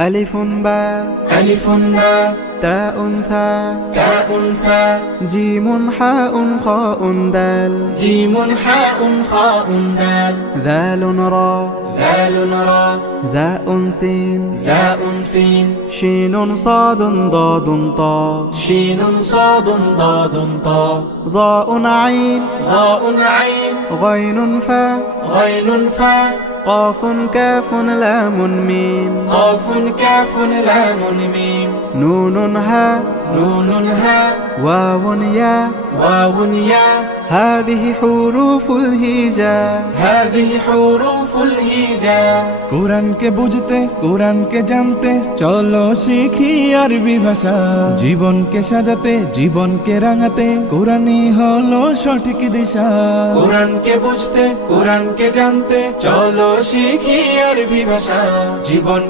ألف باء ألف باء تاء ثاء تاء ثاء جيم حاء خاء دال جيم حاء خاء دال ذال راء ذال راء زاء سين زاء سين شين صاد ضاد طاء شين صاد ضاد طاء ضاء عين ضاء عين غين فاء غين فاء قاف كاف لام ميم قاف كاف لام ميم نون هاء نون هاء واو ياء واو ياء هذه حروف الهجاء هذه حروف الهجاء কোরআনকে বুঝতে কোরআনকে জানতে চলো শিখি আরবি ভাষা জীবনকে সাজাতে জীবনকে রাঙাতে কোরআনই হলো সঠিক দিশা কোরআনকে বুঝতে কোরআনকে জানতে চলো শিখি আরবি ভাষা জীবন